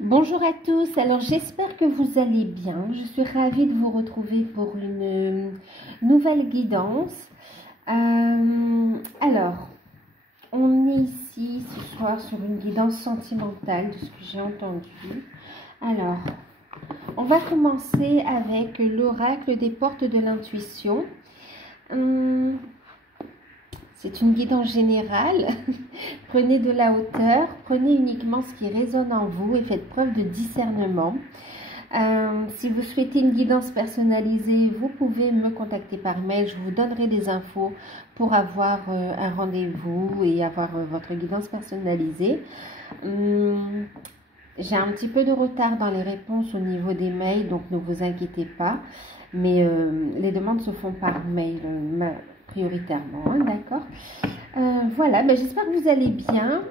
Bonjour à tous, alors j'espère que vous allez bien. Je suis ravie de vous retrouver pour une nouvelle guidance. Alors, on est ici ce soir sur une guidance sentimentale de ce que j'ai entendu. Alors, on va commencer avec l'oracle des portes de l'intuition. C'est une guidance générale. Prenez de la hauteur, prenez uniquement ce qui résonne en vous et faites preuve de discernement. Si vous souhaitez une guidance personnalisée, vous pouvez me contacter par mail. Je vous donnerai des infos pour avoir un rendez-vous et avoir votre guidance personnalisée. J'ai un petit peu de retard dans les réponses au niveau des mails, donc ne vous inquiétez pas. Mais les demandes se font par mail prioritairement, hein, d'accord. Voilà, ben, j'espère que vous allez bien,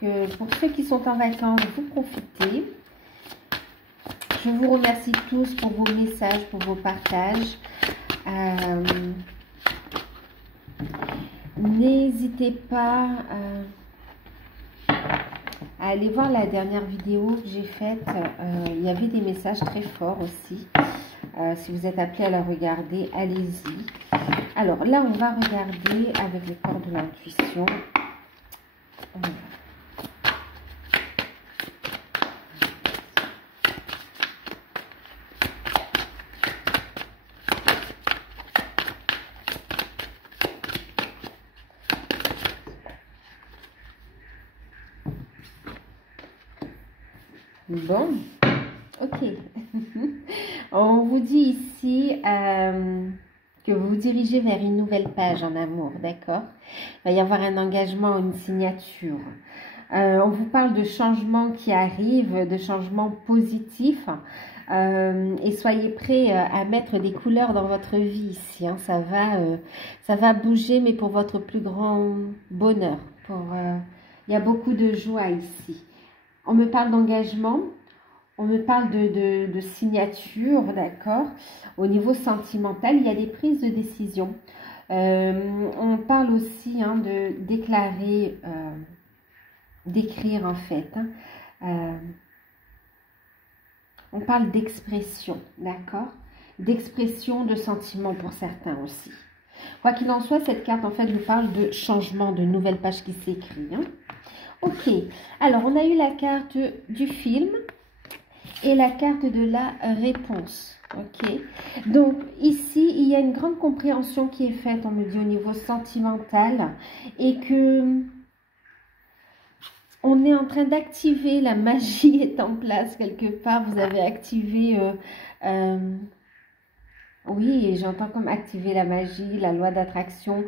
que pour ceux qui sont en vacances, vous profitez. Je vous remercie tous pour vos messages, pour vos partages. N'hésitez pas à aller voir la dernière vidéo que j'ai faite. Il y avait des messages très forts aussi. Si vous êtes appelé à la regarder, allez-y. Alors là, on va regarder avec les corps de l'intuition. Bon, ok. On vous dit ici que vous vous dirigez vers une nouvelle page en amour, d'accord? Il va y avoir un engagement, une signature. On vous parle de changements qui arrivent, de changements positifs. Et soyez prêts à mettre des couleurs dans votre vie ici. Hein. Ça va bouger, mais pour votre plus grand bonheur. Il y a beaucoup de joie ici. On me parle d'engagement. On me parle de signature, d'accord? Au niveau sentimental, il y a des prises de décision. On parle aussi hein, de déclarer, d'écrire en fait. Hein. On parle d'expression, d'accord? D'expression de sentiments pour certains aussi. Quoi qu'il en soit, cette carte en fait nous parle de changement, de nouvelles pages qui s'écrivent. Hein. Ok, alors on a eu la carte du film et la carte de la réponse. Ok, donc ici il y a une grande compréhension qui est faite, on me dit au niveau sentimental, et que on est en train d'activer, la magie est en place quelque part. Vous avez activé, oui, et j'entends comme activer la magie, la loi d'attraction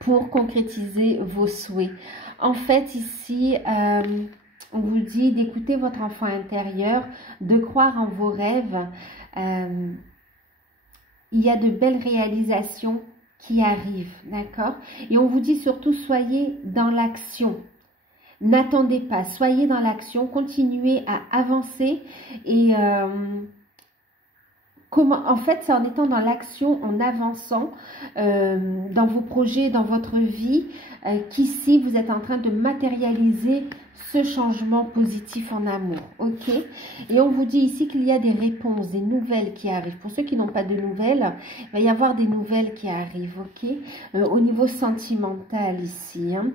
pour concrétiser vos souhaits. En fait ici, on vous dit d'écouter votre enfant intérieur, de croire en vos rêves. Il y a de belles réalisations qui arrivent, d'accord? Et on vous dit surtout, soyez dans l'action. N'attendez pas, soyez dans l'action, continuez à avancer et en fait, c'est en étant dans l'action, en avançant dans vos projets, dans votre vie, qu'ici, vous êtes en train de matérialiser ce changement positif en amour, ok? Et on vous dit ici qu'il y a des réponses, des nouvelles qui arrivent. Pour ceux qui n'ont pas de nouvelles, il va y avoir des nouvelles qui arrivent, ok? Au niveau sentimental ici, hein.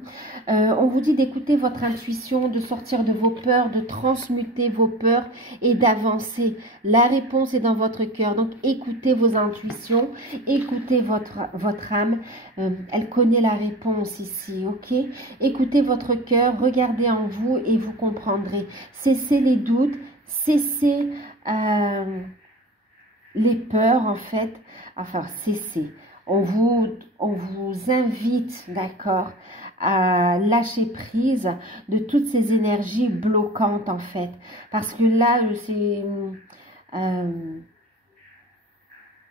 On vous dit d'écouter votre intuition, de sortir de vos peurs, de transmuter vos peurs et d'avancer. La réponse est dans votre cœur, donc écoutez vos intuitions, écoutez votre âme, elle connaît la réponse ici, ok? Écoutez votre cœur, regardez en vous et vous comprendrez. Cessez les doutes, cessez les peurs en fait, enfin cessez. On vous invite, d'accord, à lâcher prise de toutes ces énergies bloquantes en fait. Parce que là, c'est...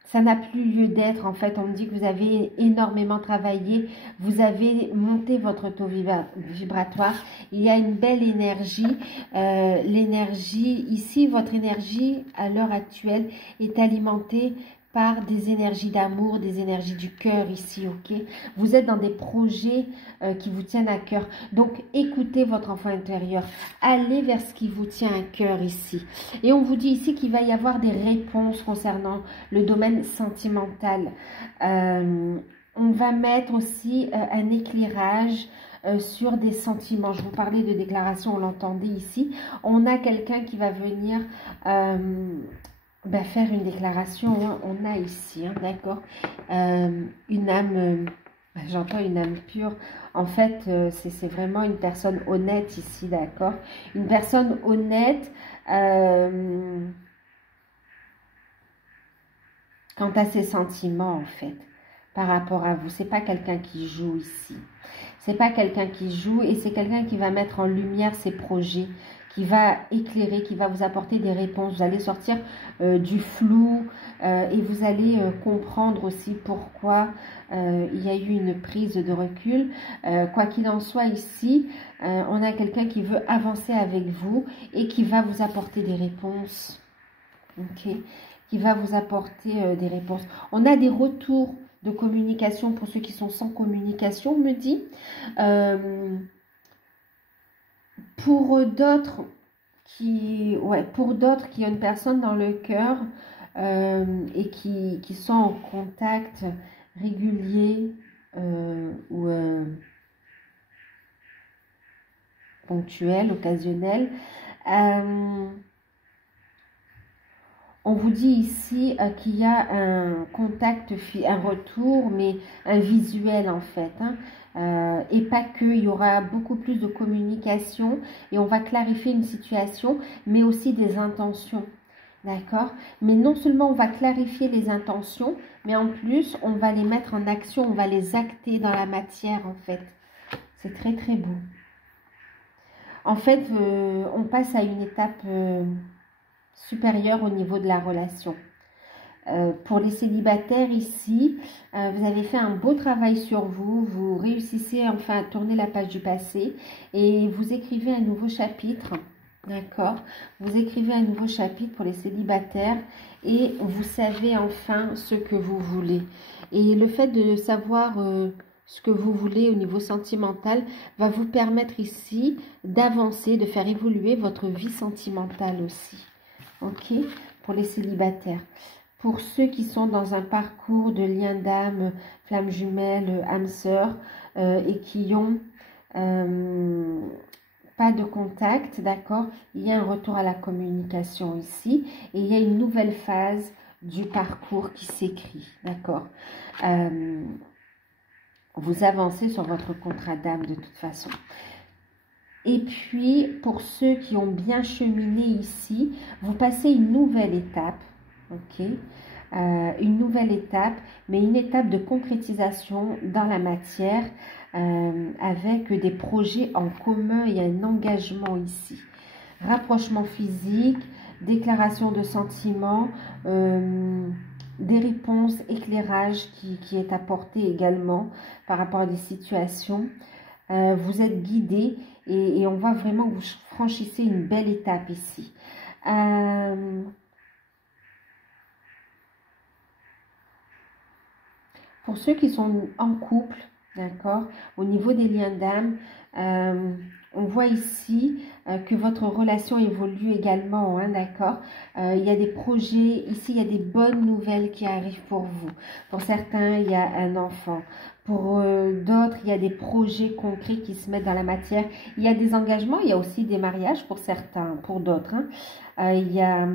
ça n'a plus lieu d'être, en fait. On me dit que vous avez énormément travaillé, vous avez monté votre taux vibratoire. Il y a une belle énergie. L'énergie, ici, votre énergie, à l'heure actuelle, est alimentée par des énergies d'amour, des énergies du cœur ici, ok? Vous êtes dans des projets qui vous tiennent à cœur. Donc, écoutez votre enfant intérieur. Allez vers ce qui vous tient à cœur ici. Et on vous dit ici qu'il va y avoir des réponses concernant le domaine sentimental. On va mettre aussi un éclairage sur des sentiments. Je vous parlais de déclaration, on l'entendait ici. On a quelqu'un qui va venir... faire une déclaration, hein. On a ici, hein, d'accord, une âme, j'entends une âme pure, en fait, c'est vraiment une personne honnête ici, d'accord, une personne honnête quant à ses sentiments, en fait, par rapport à vous. C'est pas quelqu'un qui joue ici, c'est pas quelqu'un qui joue, et c'est quelqu'un qui va mettre en lumière ses projets, qui va éclairer, qui va vous apporter des réponses. Vous allez sortir du flou et vous allez comprendre aussi pourquoi il y a eu une prise de recul. Quoi qu'il en soit ici, on a quelqu'un qui veut avancer avec vous et qui va vous apporter des réponses. Ok, qui va vous apporter des réponses. On a des retours de communication pour ceux qui sont sans communication, on me dit. Pour d'autres qui ont une personne dans le cœur et qui sont en contact régulier ou ponctuel, occasionnel, on vous dit ici qu'il y a un contact, un retour, mais un visuel en fait, hein. Et pas que, il y aura beaucoup plus de communication et on va clarifier une situation, mais aussi des intentions, d'accord? Mais non seulement on va clarifier les intentions, mais en plus on va les mettre en action, on va les acter dans la matière en fait. C'est très très beau. En fait, on passe à une étape supérieure au niveau de la relation. Pour les célibataires ici, vous avez fait un beau travail sur vous, vous réussissez enfin à tourner la page du passé et vous écrivez un nouveau chapitre, d'accord? Vous écrivez un nouveau chapitre pour les célibataires et vous savez enfin ce que vous voulez. Et le fait de savoir ce que vous voulez au niveau sentimental va vous permettre ici d'avancer, de faire évoluer votre vie sentimentale aussi, ok? Pour les célibataires. Pour ceux qui sont dans un parcours de lien d'âme, flamme jumelle, âme sœur, et qui ont pas de contact, d'accord, il y a un retour à la communication ici, et il y a une nouvelle phase du parcours qui s'écrit, d'accord. Vous avancez sur votre contrat d'âme de toute façon. Et puis, pour ceux qui ont bien cheminé ici, vous passez une nouvelle étape, ok, une nouvelle étape, mais une étape de concrétisation dans la matière avec des projets en commun et un engagement ici. Rapprochement physique, déclaration de sentiments, des réponses, éclairage qui est apporté également par rapport à des situations. Vous êtes guidé et on voit vraiment que vous franchissez une belle étape ici. Pour ceux qui sont en couple, d'accord, au niveau des liens d'âme, on voit ici que votre relation évolue également, hein, d'accord. Il y a des projets, ici il y a des bonnes nouvelles qui arrivent pour vous. Pour certains, il y a un enfant. Pour d'autres, il y a des projets concrets qui se mettent dans la matière. Il y a des engagements, il y a aussi des mariages pour certains, pour d'autres, hein. Il y a...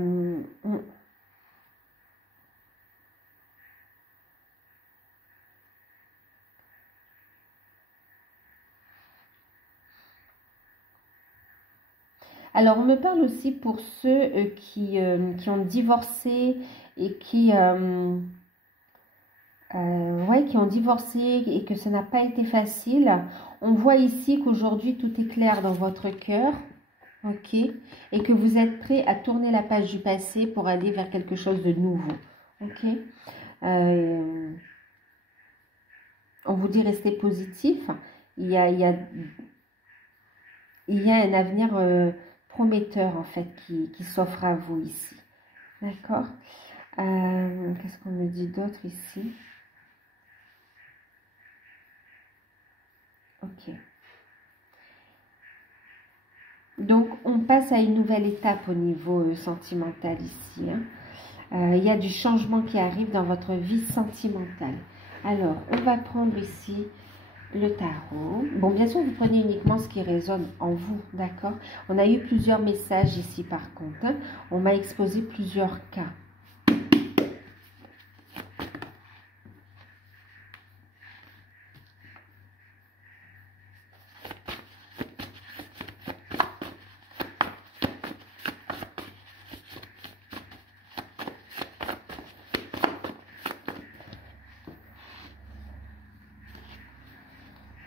Alors, on me parle aussi pour ceux qui ont divorcé et qui ont divorcé et que ça n'a pas été facile. On voit ici qu'aujourd'hui, tout est clair dans votre cœur, ok, et que vous êtes prêt à tourner la page du passé pour aller vers quelque chose de nouveau, ok. On vous dit restez positif. Il y a un avenir prometteur en fait qui s'offre à vous ici, d'accord. Qu'est-ce qu'on me dit d'autre ici? Ok. Donc, on passe à une nouvelle étape au niveau sentimental ici. Il y a du changement qui arrive dans votre vie sentimentale. Alors, on va prendre ici le tarot. Bon, bien sûr, vous prenez uniquement ce qui résonne en vous, d'accord? On a eu plusieurs messages ici, par contre. On m'a exposé plusieurs cas.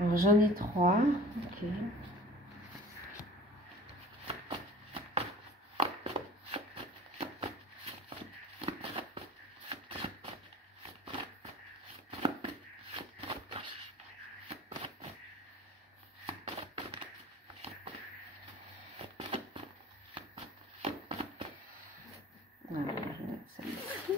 Alors, j'en ai 3. Ok. Alors, je vais mettre ça ici.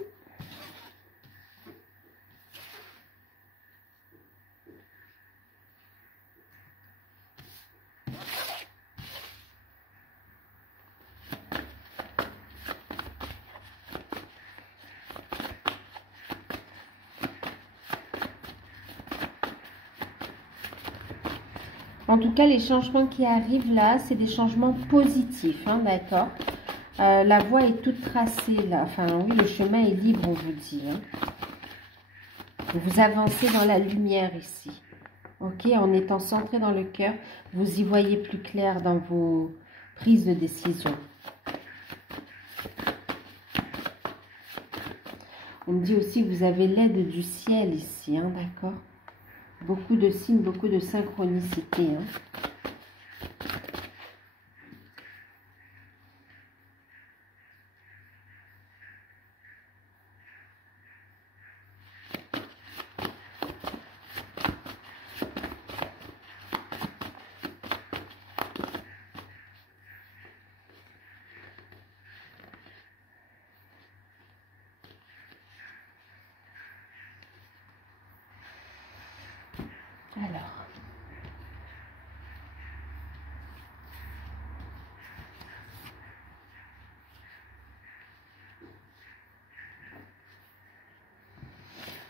En tout cas, les changements qui arrivent là, c'est des changements positifs, hein, d'accord? La voie est toute tracée là. Enfin, oui, le chemin est libre, on vous dit. Hein. Vous avancez dans la lumière ici. Ok, en étant centré dans le cœur, vous y voyez plus clair dans vos prises de décision. On me dit aussi que vous avez l'aide du ciel ici, hein, d'accord? Beaucoup de signes, beaucoup de synchronicité. Hein. Alors.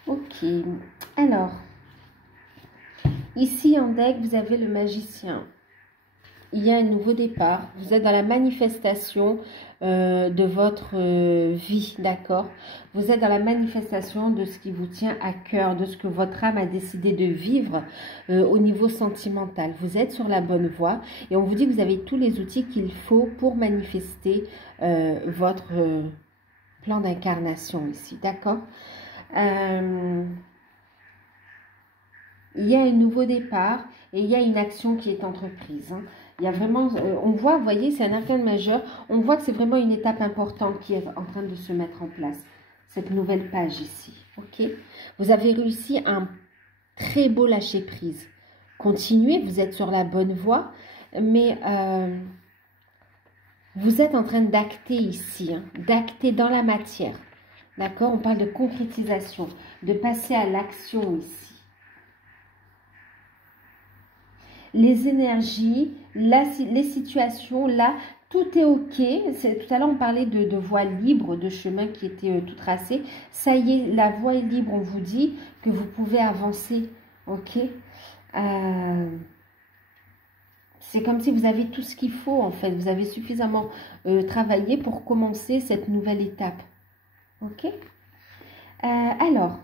Ok. Alors. Ici en deck, vous avez le magicien. Il y a un nouveau départ. Vous êtes dans la manifestation de votre vie, d'accord? Vous êtes dans la manifestation de ce qui vous tient à cœur, de ce que votre âme a décidé de vivre au niveau sentimental. Vous êtes sur la bonne voie et on vous dit que vous avez tous les outils qu'il faut pour manifester votre plan d'incarnation ici, d'accord? Il y a un nouveau départ et il y a une action qui est entreprise. Hein. Il y a vraiment, on voit, vous voyez, c'est un arcane majeur. On voit que c'est vraiment une étape importante qui est en train de se mettre en place. Cette nouvelle page ici. Ok. Vous avez réussi un très beau lâcher prise. Continuez, vous êtes sur la bonne voie, mais vous êtes en train d'acter ici, hein, d'acter dans la matière. D'accord? On parle de concrétisation, de passer à l'action ici. Les énergies, les situations, là, tout est OK. Tout à l'heure, on parlait de voie libre, de chemin qui était tout tracé. Ça y est, la voie est libre. On vous dit que vous pouvez avancer. OK. C'est comme si vous avez tout ce qu'il faut, en fait. Vous avez suffisamment travaillé pour commencer cette nouvelle étape. OK. Alors...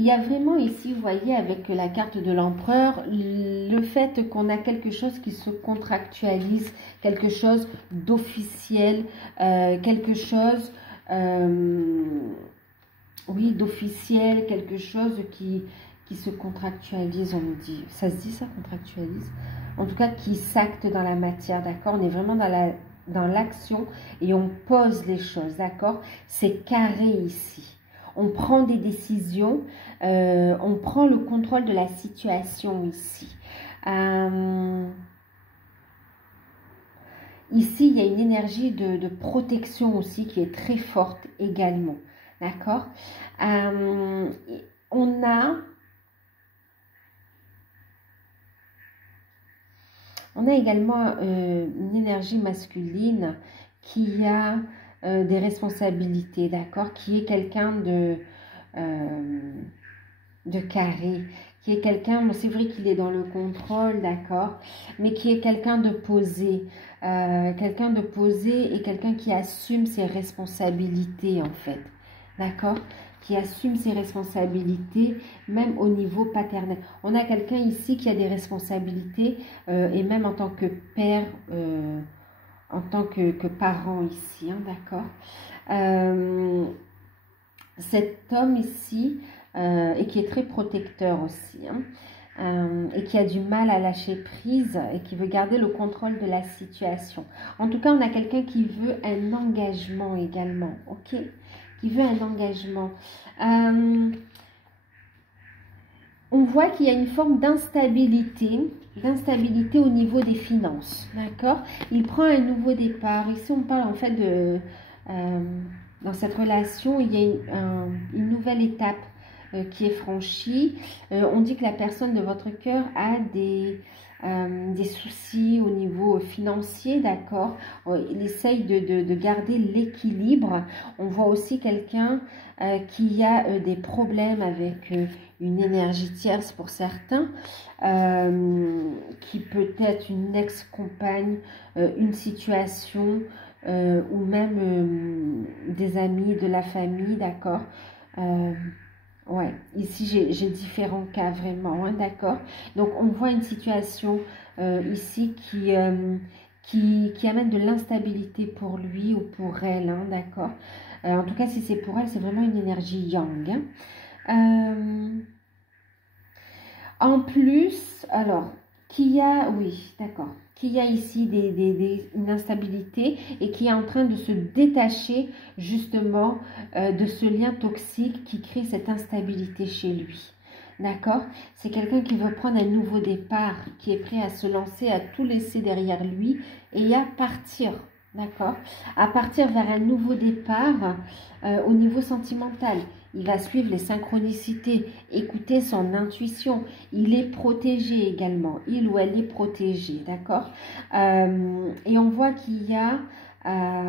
Il y a vraiment ici, vous voyez, avec la carte de l'empereur, le fait qu'on a quelque chose qui se contractualise, quelque chose d'officiel, quelque chose, oui, d'officiel, quelque chose qui se contractualise, on nous dit. Ça se dit ça, contractualise? En tout cas, qui s'acte dans la matière, d'accord? On est vraiment dans l'action et on pose les choses, d'accord? C'est carré ici. On prend des décisions, on prend le contrôle de la situation ici. Il ici, il y a une énergie de protection aussi qui est très forte également. D'accord? On a également une énergie masculine qui a des responsabilités, d'accord? Qui est quelqu'un de carré, qui est quelqu'un, bon, c'est vrai qu'il est dans le contrôle, d'accord, mais qui est quelqu'un de posé et quelqu'un qui assume ses responsabilités en fait, d'accord, qui assume ses responsabilités même au niveau paternel. On a quelqu'un ici qui a des responsabilités et même en tant que père, en tant que parent ici, hein, d'accord. Cet homme ici, et qui est très protecteur aussi, hein, et qui a du mal à lâcher prise et qui veut garder le contrôle de la situation. En tout cas, on a quelqu'un qui veut un engagement également, ok? Qui veut un engagement. On voit qu'il y a une forme d'instabilité au niveau des finances, d'accord? Il prend un nouveau départ. Ici, on parle en fait de... dans cette relation, il y a une nouvelle étape qui est franchie. On dit que la personne de votre cœur a des soucis au niveau financier, d'accord. Il essaye de garder l'équilibre. On voit aussi quelqu'un qui a des problèmes avec une énergie tierce pour certains, qui peut être une ex-compagne, une situation, ou même des amis, de la famille, d'accord. Ouais, ici j'ai différents cas vraiment, hein, d'accord. Donc on voit une situation ici qui amène de l'instabilité pour lui ou pour elle, hein, d'accord. En tout cas, si c'est pour elle, c'est vraiment une énergie yang, hein. En plus, alors, qui a, oui, d'accord, qui a ici une instabilité et qui est en train de se détacher justement de ce lien toxique qui crée cette instabilité chez lui. D'accord? C'est quelqu'un qui veut prendre un nouveau départ, qui est prêt à se lancer, à tout laisser derrière lui et à partir. D'accord? À partir vers un nouveau départ au niveau sentimental. Il va suivre les synchronicités, écouter son intuition. Il est protégé également. Il ou elle est protégé, d'accord? Et on voit qu'il y a...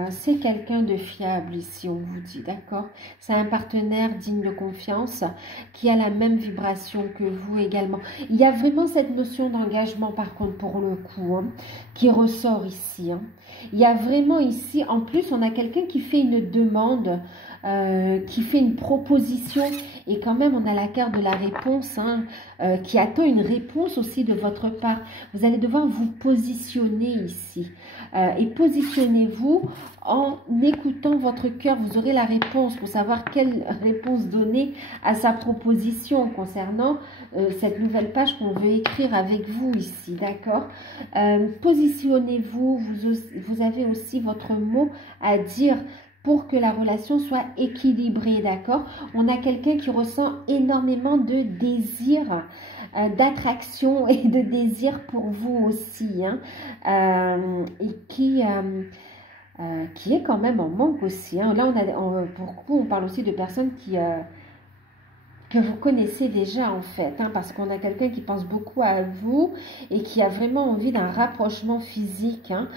c'est quelqu'un de fiable ici, on vous dit, d'accord? C'est un partenaire digne de confiance qui a la même vibration que vous également. Il y a vraiment cette notion d'engagement, par contre, pour le coup, hein, qui ressort ici, hein. Il y a vraiment ici, en plus, on a quelqu'un qui fait une demande, qui fait une proposition, et quand même, on a la carte de la réponse, hein, qui attend une réponse aussi de votre part. Vous allez devoir vous positionner ici. Et positionnez-vous en écoutant votre cœur. Vous aurez la réponse pour savoir quelle réponse donner à sa proposition concernant cette nouvelle page qu'on veut écrire avec vous ici, d'accord? Positionnez-vous, vous avez aussi votre mot à dire pour que la relation soit équilibrée, d'accord? On a quelqu'un qui ressent énormément de désir, d'attraction et de désir pour vous aussi, hein, et qui est quand même en manque aussi, hein. Là, pour le coup, on parle aussi de personnes que vous connaissez déjà en fait, hein, parce qu'on a quelqu'un qui pense beaucoup à vous et qui a vraiment envie d'un rapprochement physique, hein,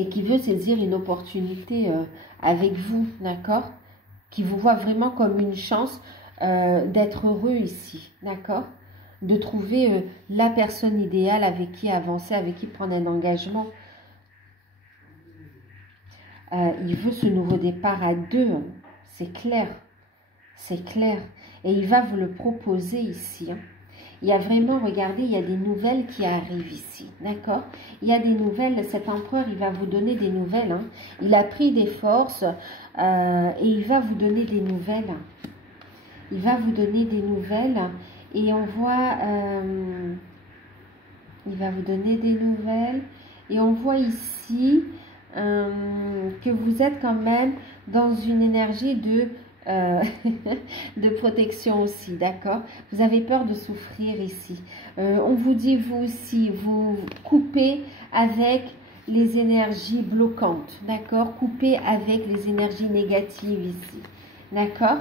et qui veut saisir une opportunité avec vous, d'accord? Qui vous voit vraiment comme une chance d'être heureux ici, d'accord? De trouver la personne idéale avec qui avancer, avec qui prendre un engagement. Il veut ce nouveau départ à deux, hein. C'est clair, c'est clair. Et il va vous le proposer ici, hein. Il y a vraiment, regardez, il y a des nouvelles qui arrivent ici, d'accord? Il y a des nouvelles, cet empereur, il va vous donner des nouvelles, hein. Il a pris des forces et il va vous donner des nouvelles. Il va vous donner des nouvelles et on voit, il va vous donner des nouvelles et on voit ici que vous êtes quand même dans une énergie de de protection aussi, d'accord? Vous avez peur de souffrir ici. On vous dit, vous aussi, vous coupez avec les énergies bloquantes, d'accord? Coupez avec les énergies négatives ici, d'accord?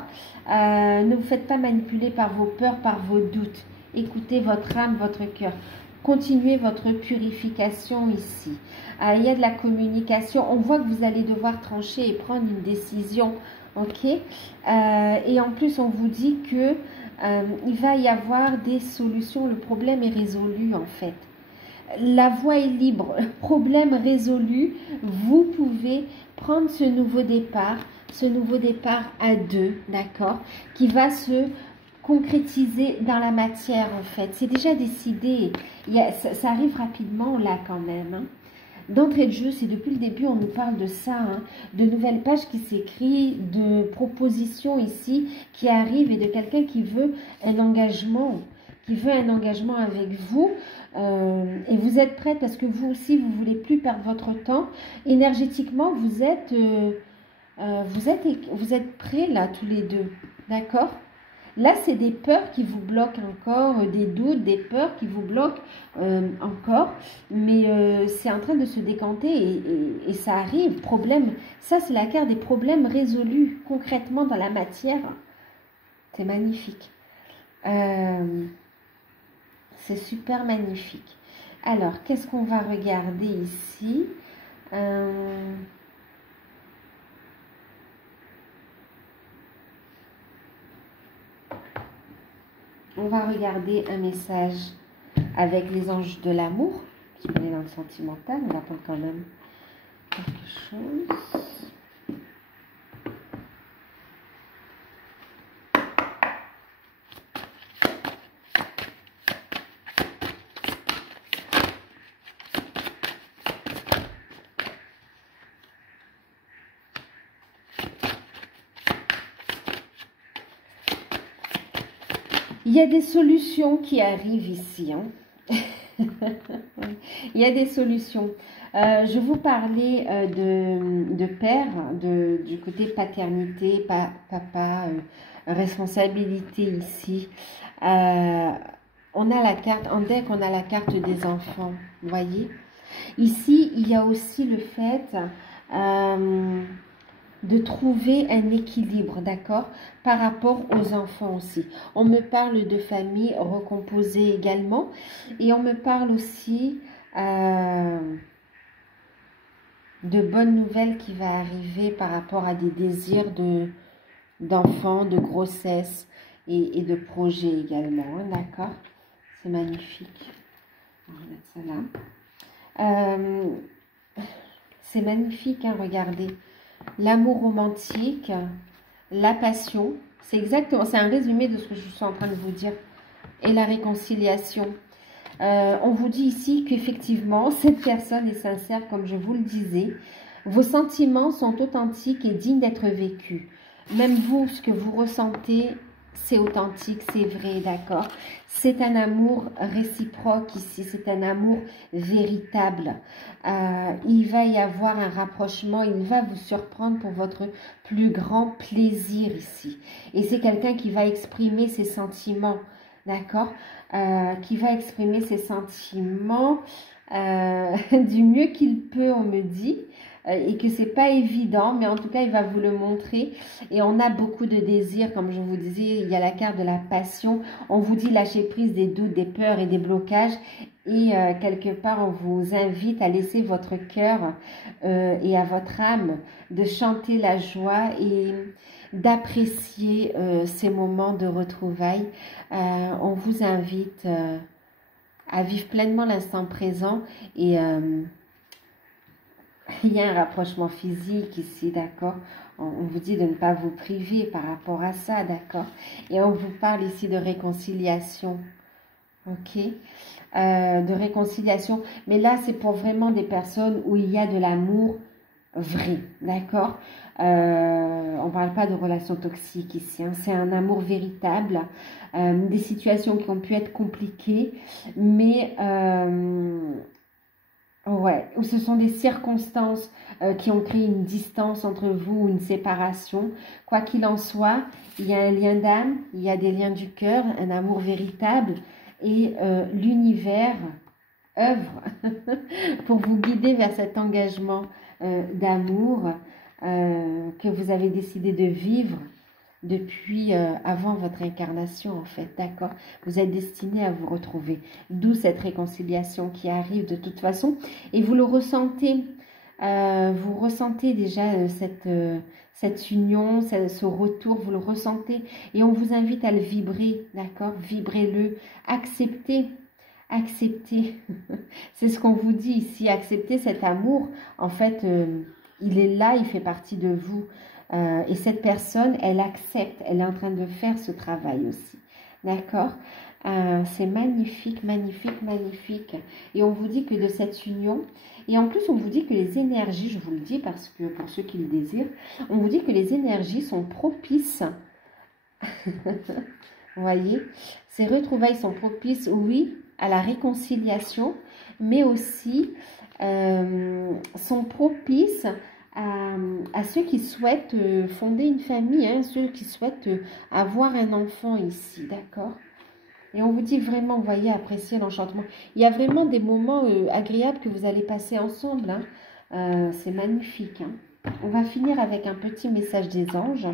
Ne vous faites pas manipuler par vos peurs, par vos doutes. Écoutez votre âme, votre cœur. Continuez votre purification ici. Il y a de la communication. On voit que vous allez devoir trancher et prendre une décision. Ok, et en plus, on vous dit que il va y avoir des solutions. Le problème est résolu en fait. La voie est libre. Problème résolu. Vous pouvez prendre ce nouveau départ à deux, d'accord, qui va se concrétiser dans la matière en fait. C'est déjà décidé. Ça arrive rapidement là quand même. Hein. D'entrée de jeu, c'est depuis le début, on nous parle de ça, hein, de nouvelles pages qui s'écrivent, de propositions ici qui arrivent et de quelqu'un qui veut un engagement, avec vous. Et vous êtes prête parce que vous aussi, vous ne voulez plus perdre votre temps. Énergétiquement, vous êtes prêts là, tous les deux, d'accord ? Là, c'est des peurs qui vous bloquent encore, des doutes, des peurs qui vous bloquent encore. Mais c'est en train de se décanter et ça arrive. Problème, ça, c'est la carte des problèmes résolus concrètement dans la matière. C'est magnifique. C'est super magnifique. Alors, qu'est-ce qu'on va regarder ici? On va regarder un message avec les anges de l'amour. Parce qu'on est dans le sentimental, on va prendre quand même quelque chose. Il y a des solutions qui arrivent ici. Hein. Il y a des solutions. Je vous parlais de père, du côté paternité, papa, responsabilité ici. On a la carte, en deck, on a la carte des enfants, vous voyez. Ici, il y a aussi le fait de trouver un équilibre, d'accord, par rapport aux enfants aussi. On me parle de famille recomposée également et on me parle aussi de bonnes nouvelles qui va arriver par rapport à des désirs d'enfants, de grossesse et de projets également, hein, d'accord. C'est magnifique. On va mettre ça là. C'est magnifique, hein, regardez. L'amour romantique, la passion, c'est exactement, c'est un résumé de ce que je suis en train de vous dire. Et la réconciliation. On vous dit ici qu'effectivement, cette personne est sincère, comme je vous le disais. Vos sentiments sont authentiques et dignes d'être vécus. Même vous, ce que vous ressentez, c'est authentique, c'est vrai, d'accord? C'est un amour réciproque ici, c'est un amour véritable. Il va y avoir un rapprochement, il va vous surprendre pour votre plus grand plaisir ici. Et c'est quelqu'un qui va exprimer ses sentiments, d'accord? Qui va exprimer ses sentiments du mieux qu'il peut, on me dit. Et que c'est pas évident, mais en tout cas, il va vous le montrer. Et on a beaucoup de désirs, comme je vous disais, il y a la carte de la passion. On vous dit lâcher prise des doutes, des peurs et des blocages. Et quelque part, on vous invite à laisser votre cœur et à votre âme de chanter la joie et d'apprécier ces moments de retrouvailles. On vous invite à vivre pleinement l'instant présent et il y a un rapprochement physique ici, d'accord? On vous dit de ne pas vous priver par rapport à ça, d'accord? Et on vous parle ici de réconciliation, ok? De réconciliation. Mais là, c'est pour vraiment des personnes où il y a de l'amour vrai, d'accord? On ne parle pas de relations toxiques ici, hein. C'est un amour véritable. Des situations qui ont pu être compliquées, mais Ouais, ou ce sont des circonstances qui ont créé une distance entre vous, ou une séparation. Quoi qu'il en soit, il y a un lien d'âme, il y a des liens du cœur, un amour véritable et l'univers œuvre pour vous guider vers cet engagement d'amour que vous avez décidé de vivre depuis avant votre incarnation en fait, d'accord? Vous êtes destiné à vous retrouver, d'où cette réconciliation qui arrive de toute façon et vous le ressentez, vous ressentez déjà cette union, ce retour, vous le ressentez et on vous invite à le vibrer, d'accord? Vibrez-le, acceptez. Acceptez, c'est ce qu'on vous dit ici, acceptez cet amour, en fait, il est là, il fait partie de vous. Et cette personne, elle accepte, elle est en train de faire ce travail aussi. D'accord? C'est magnifique, magnifique, magnifique. Et on vous dit que de cette union, et en plus on vous dit que les énergies, je vous le dis parce que pour ceux qui le désirent, on vous dit que les énergies sont propices. Vous voyez? Ces retrouvailles sont propices, oui, à la réconciliation, mais aussi sont propices à ceux qui souhaitent fonder une famille, hein, ceux qui souhaitent avoir un enfant ici, d'accord? Et on vous dit vraiment, vous voyez, apprécier l'enchantement. Il y a vraiment des moments agréables que vous allez passer ensemble, hein. C'est magnifique, hein. On va finir avec un petit message des anges.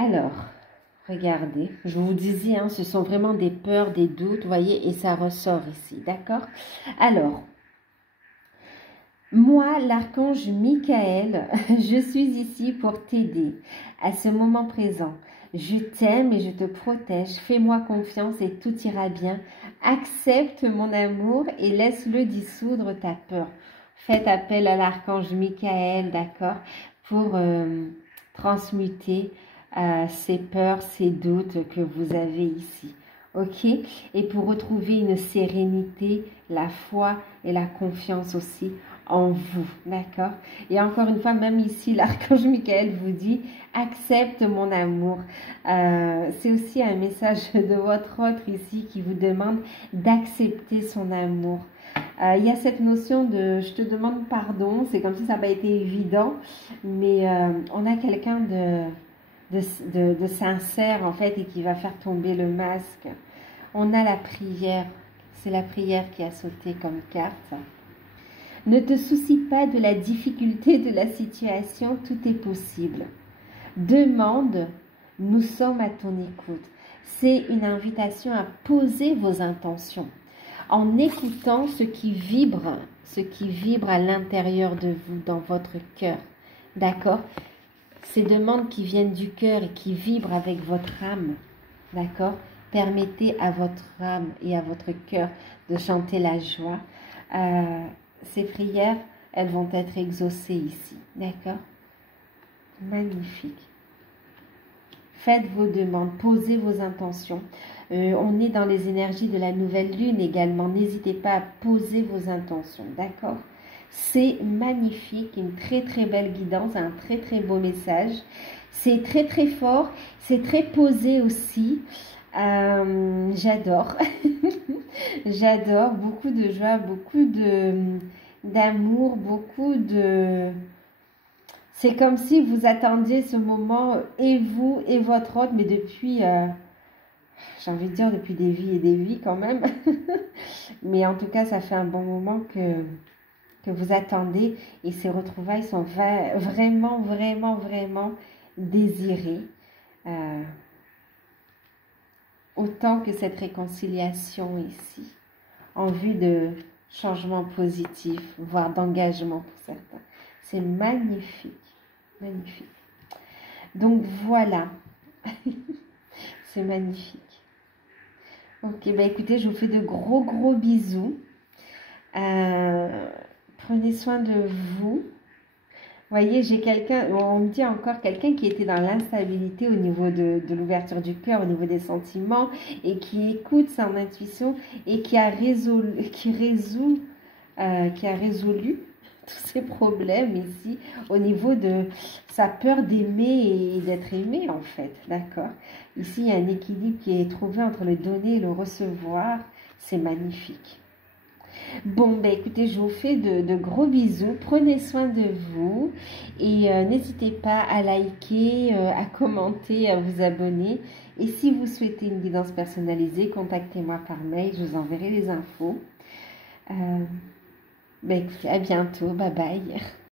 Alors, regardez, je vous disais, hein, ce sont vraiment des peurs, des doutes, vous voyez, et ça ressort ici, d'accord? Alors, moi, l'archange Michael, je suis ici pour t'aider à ce moment présent. Je t'aime et je te protège. Fais-moi confiance et tout ira bien. Accepte mon amour et laisse-le dissoudre ta peur. Faites appel à l'archange Michael, d'accord, pour transmuter ces peurs, ces doutes que vous avez ici. Ok? Et pour retrouver une sérénité, la foi et la confiance aussi en vous, d'accord? Et encore une fois, même ici, l'archange Michael vous dit, accepte mon amour. C'est aussi un message de votre autre ici qui vous demande d'accepter son amour. Il y a cette notion de je te demande pardon, c'est comme si ça n'a pas été évident, mais on a quelqu'un de sincère en fait et qui va faire tomber le masque. On a la prière, c'est la prière qui a sauté comme carte. Ne te soucie pas de la difficulté de la situation, tout est possible. Demande, nous sommes à ton écoute. C'est une invitation à poser vos intentions en écoutant ce qui vibre à l'intérieur de vous, dans votre cœur. D'accord? Ces demandes qui viennent du cœur et qui vibrent avec votre âme. D'accord? Permettez à votre âme et à votre cœur de chanter la joie. Ces prières, elles vont être exaucées ici. D'accord? Magnifique. Faites vos demandes, posez vos intentions. On est dans les énergies de la nouvelle lune également. N'hésitez pas à poser vos intentions. D'accord? C'est magnifique, une très très belle guidance, un très très beau message. C'est très très fort, c'est très posé aussi. J'adore. J'adore, beaucoup de joie, beaucoup d'amour, beaucoup de... C'est comme si vous attendiez ce moment, et vous et votre autre, mais depuis, j'ai envie de dire depuis des vies et des vies quand même. Mais en tout cas, ça fait un bon moment que vous attendez et ces retrouvailles sont vraiment, vraiment, vraiment désirées. Autant que cette réconciliation ici, en vue de changement positif, voire d'engagement pour certains. C'est magnifique, magnifique. Donc voilà, c'est magnifique. Ok, bah écoutez, je vous fais de gros bisous. Prenez soin de vous. Vous voyez, j'ai quelqu'un, on me dit encore quelqu'un qui était dans l'instabilité au niveau de l'ouverture du cœur, au niveau des sentiments, et qui écoute son intuition et qui a résolu tous ces problèmes ici au niveau de sa peur d'aimer et d'être aimé en fait, d'accord? Ici, il y a un équilibre qui est trouvé entre le donner et le recevoir, c'est magnifique. Bon, ben écoutez, je vous fais de gros bisous. Prenez soin de vous et n'hésitez pas à liker, à commenter, à vous abonner. Et si vous souhaitez une guidance personnalisée, contactez-moi par mail, je vous enverrai les infos. Ben écoutez, à bientôt, bye bye.